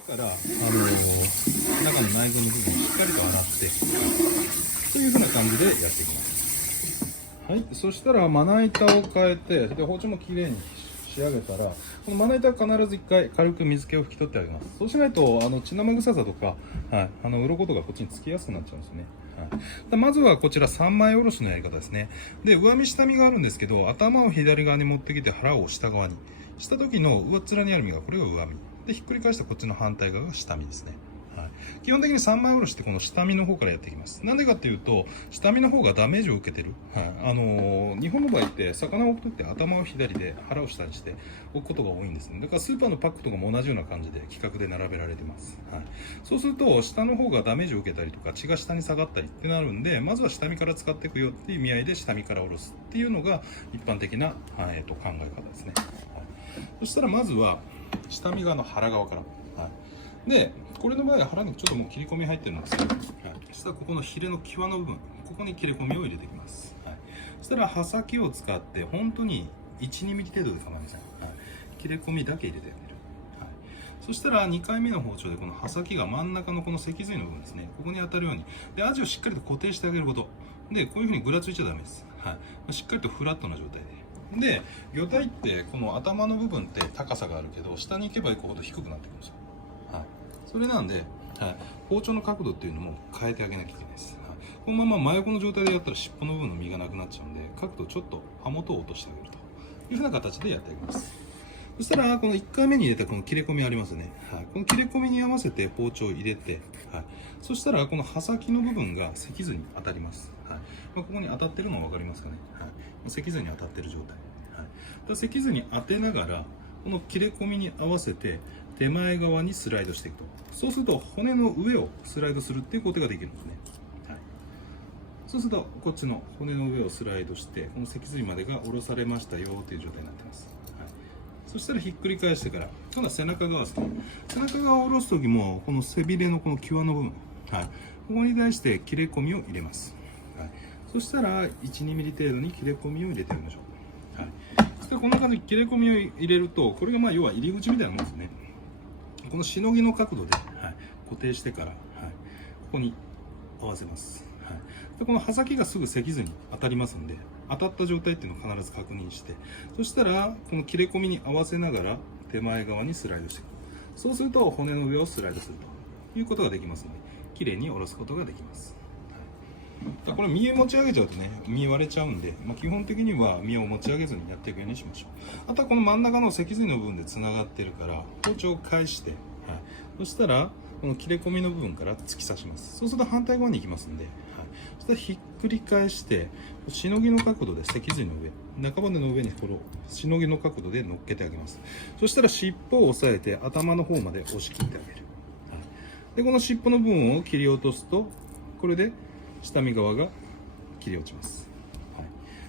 から、中の内臓の部分をしっかりと洗ってというふうな感じでやっていきます。はい、そしたらまな板を変えて、で包丁もきれいに仕上げたら、このまな板は必ず1回軽く水気を拭き取ってあげます。そうしないと血生臭さとか、はい、鱗とかこっちにつきやすくなっちゃうんですね。はい、まずはこちら3枚おろしのやり方ですね。で、上身下身があるんですけど、頭を左側に持ってきて腹を下側にした時の上っ面にある身がこれが上身で、ひっくり返したこっちの反対側が下身ですね。はい、基本的に3枚おろしってこの下身の方からやっていきます。なんでかっていうと、下身の方がダメージを受けてる。はい、日本の場合って魚を置くときって頭を左で腹を下にして置くことが多いんですね。だからスーパーのパックとかも同じような感じで規格で並べられてます。はい、そうすると下の方がダメージを受けたりとか血が下に下がったりってなるんで、まずは下身から使っていくよっていう意味合いで下身からおろすっていうのが一般的な、考え方ですね。はい、そしたらまずは下身側の腹側から。はい、で、これの場合は腹にちょっともう切り込み入ってるんですけど、はい、そしたらここのヒレの際の部分、ここに切れ込みを入れていきます。はい、そしたら刃先を使って本当に 1,2 ミリ程度で構いません。はい、切れ込みだけ入れてあげる。はい、そしたら2回目の包丁でこの刃先が真ん中のこの脊髄の部分ですね、ここに当たるように、で、アジをしっかりと固定してあげること。で、こういうふうにぐらついちゃダメです。はい、しっかりとフラットな状態で。で、魚体ってこの頭の部分って高さがあるけど、下に行けば行くほど低くなってくるんですよ。はい、それなんで、はい、包丁の角度っていうのも変えてあげなきゃいけないです。はい、このまま真横の状態でやったら尻尾の部分の身がなくなっちゃうんで、角度ちょっと刃元を落としてあげるというふうな形でやってあげます。そしたらこの1回目に入れたこの切れ込みありますね。はい、この切れ込みに合わせて包丁を入れて、はい、そしたらこの刃先の部分が脊髄に当たります。はい、ここに当たってるの分かりますかね。はい、脊髄に当たってる状態。はい、脊髄に当てながらこの切れ込みに合わせて手前側にスライドしていくと。そうすると骨の上をスライドするっていうことができるんですね。はい、そうするとこっちの骨の上をスライドしてこの脊髄までが下ろされましたよという状態になってます。はい、そしたらひっくり返してから今度は背中側ですね。背中側を下ろす時もこの背びれのこの際の部分、はい、ここに対して切れ込みを入れます。はい、そしたら 1,2 ミリ程度に切れ込みを入れてあげましょう。はい、そしてこんな感じで切れ込みを入れると、これがまあ要は入り口みたいなもんですね。このしのぎの角度で、はい、固定してから、はい、ここに合わせます。はい、でこの刃先がすぐ脊髄に当たりますので、当たった状態っていうのを必ず確認して、そしたらこの切れ込みに合わせながら手前側にスライドしていく。そうすると骨の上をスライドするということができますので、きれいに下ろすことができます。これ身を持ち上げちゃうとね、身割れちゃうんで、基本的には身を持ち上げずにやっていくようにしましょう。あとはこの真ん中の脊髄の部分でつながってるから包丁を返して、はい、そしたらこの切れ込みの部分から突き刺します。そうすると反対側に行きますんで、はい、そしたらひっくり返してしのぎの角度で脊髄の上、中骨の上にこのしのぎの角度で乗っけてあげます。そしたら尻尾を押さえて頭の方まで押し切ってあげる。はい、でこの尻尾の部分を切り落とすと、これで下身側が切り落ちます。はい、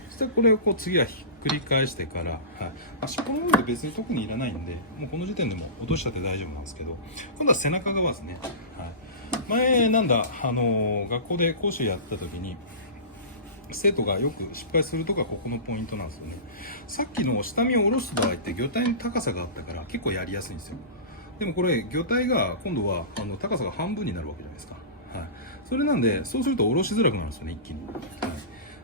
そしてこれを次はひっくり返してから、はい、尻尾の部分で別に特にいらないんで、もうこの時点でも落としちゃって大丈夫なんですけど、今度は背中側ですね。はい、前学校で講師やった時に生徒がよく失敗するとかここのポイントなんですよね。さっきの下身を下ろす場合って魚体の高さがあったから結構やりやすいんですよ。でもこれ魚体が今度は高さが半分になるわけじゃないですか。はい、それなんで、そうすると下ろしづらくなるんですよね、一気に。はい、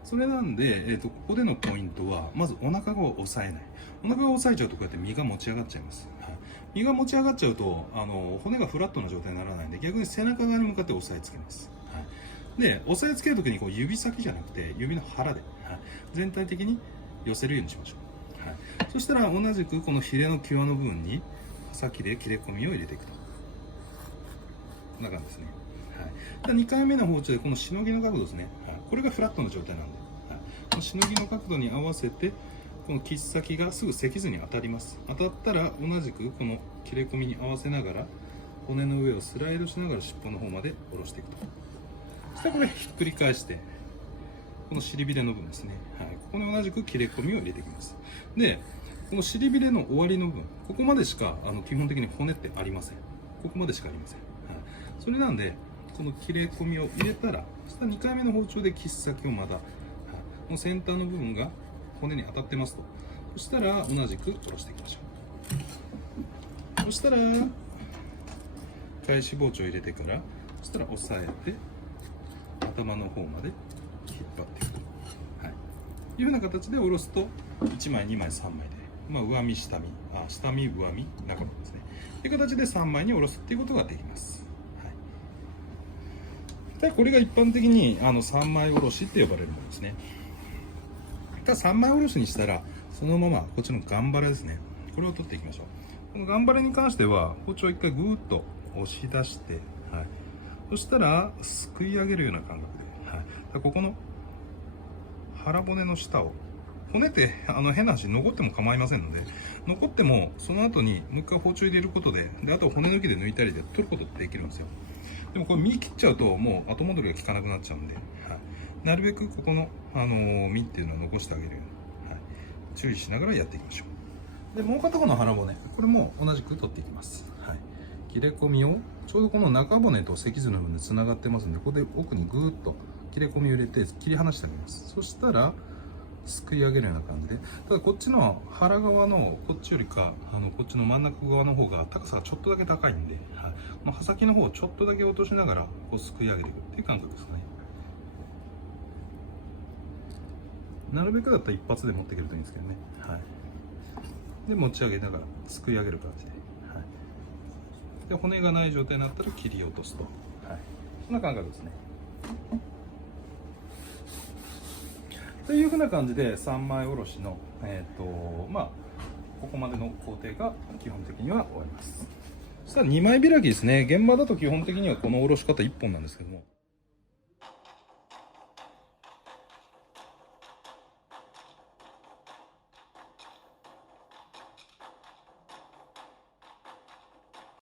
それなんで、ここでのポイントは、まずお腹側を押さえない。お腹側を押さえちゃうと、こうやって身が持ち上がっちゃいます。はい、身が持ち上がっちゃうと、骨がフラットな状態にならないんで、逆に背中側に向かって押さえつけます。はい、で、押さえつけるときに指先じゃなくて、指の腹で、はい、全体的に寄せるようにしましょう。はい、そしたら、同じくこのヒレの際の部分に、刃先で切れ込みを入れていくと。こんな感じですね。はい、2回目の包丁でこのしのぎの角度ですね、はい、これがフラットの状態なんで、はい、このしのぎの角度に合わせてこの切っ先がすぐ脊髄に当たります。当たったら同じくこの切れ込みに合わせながら骨の上をスライドしながら尻尾の方まで下ろしていくと。そしてこれひっくり返してこの尻びれの部分ですね、はい、ここに同じく切れ込みを入れていきます。でこの尻びれの終わりの部分、ここまでしか基本的に骨ってありません。ここまでしかありません。はい、それなんでこの切れ込みを入れたら、そしたら2回目の包丁で切っ先をまた、はい、この先端の部分が骨に当たってますと。そしたら同じく下ろしていきましょう。そしたら返し包丁入れてから、そしたら押さえて頭の方まで引っ張っていくと、はい、いうふうな形で下ろすと1枚2枚3枚で、まあ、上身下身下身上身中身ですねという形で3枚に下ろすっていうことができます。でこれが一般的に3枚おろしって呼ばれるものですね。ただ3枚おろしにしたらそのままこっちの頑張れですね、これを取っていきましょう。この頑張れに関しては包丁を一回グーッと押し出して、はい、そしたらすくい上げるような感覚で、はい、ここの腹骨の下を、骨って変な話残っても構いませんので、残ってもその後にもう一回包丁入れることで、あと骨抜きで抜いたりで取ることってできるんですよ。でもこれ身切っちゃうともう後戻りが効かなくなっちゃうんで、はい、なるべくここの、身っていうのは残してあげるように、はい、注意しながらやっていきましょう。でもう片方の腹骨、これも同じく取っていきます。はい、切れ込みをちょうどこの中骨と脊髄の部分でつながってますので、ここで奥にぐーっと切れ込みを入れて切り離してあげます。そしたらすくい上げるような感じで、ただこっちの腹側のこっちよりかこっちの真ん中側の方が高さがちょっとだけ高いんで、はい、まあ、刃先の方をちょっとだけ落としながらこうすくい上げていくっていう感覚ですね。なるべくだったら一発で持っていけるといいんですけどね、はい、で持ち上げながらすくい上げる感じで、はい、で骨がない状態になったら切り落とすと、はい、こんな感覚ですね。というふうな感じで3枚おろしの、まあここまでの工程が基本的には終わります。そしたら2枚開きですね。現場だと基本的にはこのおろし方1本なんですけども。